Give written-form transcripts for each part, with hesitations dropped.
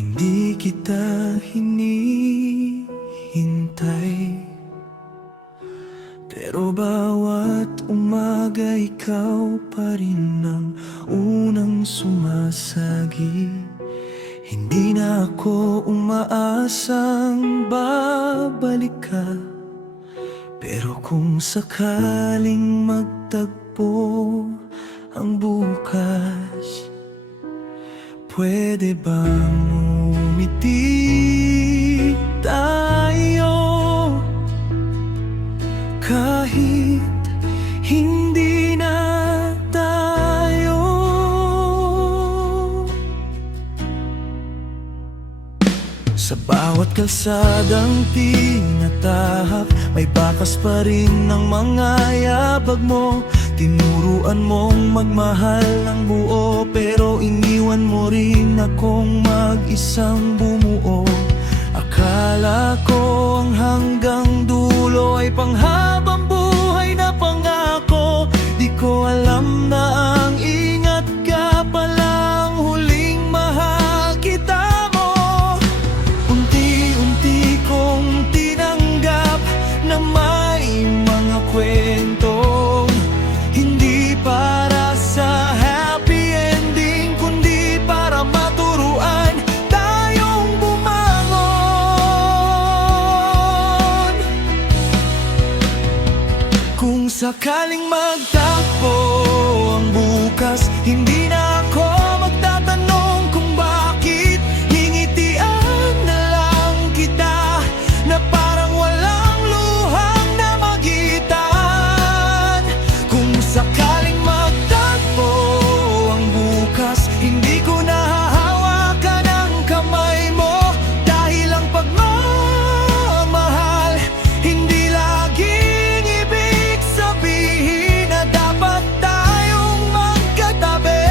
Hindi kita hinihintay, pero bawat umaga ikaw pa rin ang unang sumasagi. Hindi na ako umaasang babalik ka, pero kung sakaling magtagpo ang bukas, pwede bang umiti tayo kahit hindi na tayo? Sa bawat kalsadang tinatahak, may bakas pa rin ng mga yabag mo. Tinuruan mong magmahal ng buo, pero iniwan mo rin akong mag-isang bumuo. Akala ko ang hanggang dulo ay panghabang buhay na pangako. Di ko alam na ang ingat ka palang huling mahal kita mo. Unti-unti kong tinanggap na may mga kwentong hindi para sa happy ending, kundi para maturuan tayong bumangon. Kung sakaling magtagpo ang bukas, hindi na ako magtatanong kung bakit. Ngingitian na lang kita na parang walang luhang namagitan. Kung sakaling magtagpo ang bukas, hindi ko na hahawakan ang kamay mo, dahil ang pagmamahal hindi laging ibig sabihin na dapat tayong magkatabi.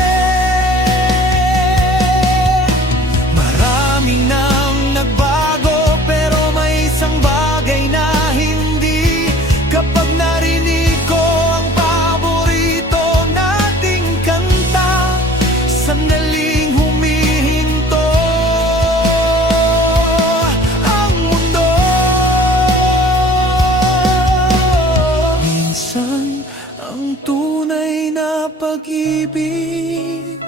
Maraming nang nagbago, pero may isang bagay na hindi. Kapag narinig ko ang paborito nating kanta, sandaling humihinto ang mundo. Minsan ang tunay na pag-ibig,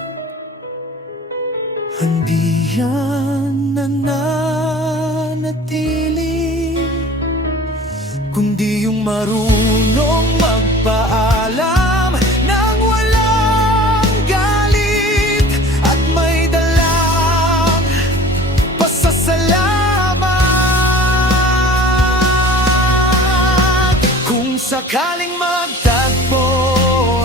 hindi yan nananatili, kundi yung marunong magpaalam nang walang galit, at may dalang pasasalamat. Kung sakaling magtagpo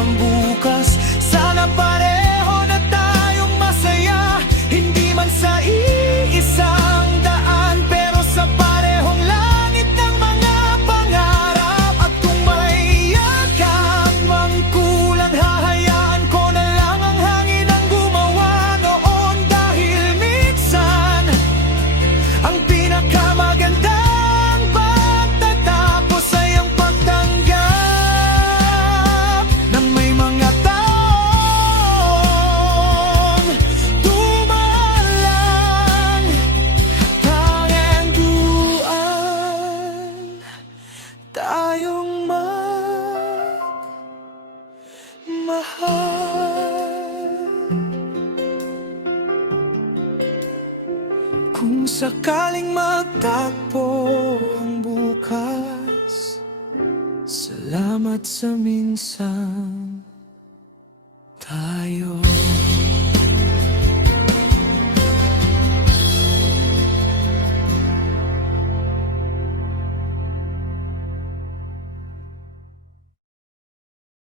ang bukas, sana pareho na tayong masaya. Hindi man sa iisang daan, pero sa parehong langit ng mga pangarap. At kung may yakap mang kulang, hahayaan ko na lang ang hangin ang gumawa noon. Dahil minsan ang pinakamagandang pagtatapos ay ang pagtanggap na may mga taong dumalang. Tanging duan tayong magmahal. Kung sakaling magtagpo ang bukas, salamat sa minsan tayo.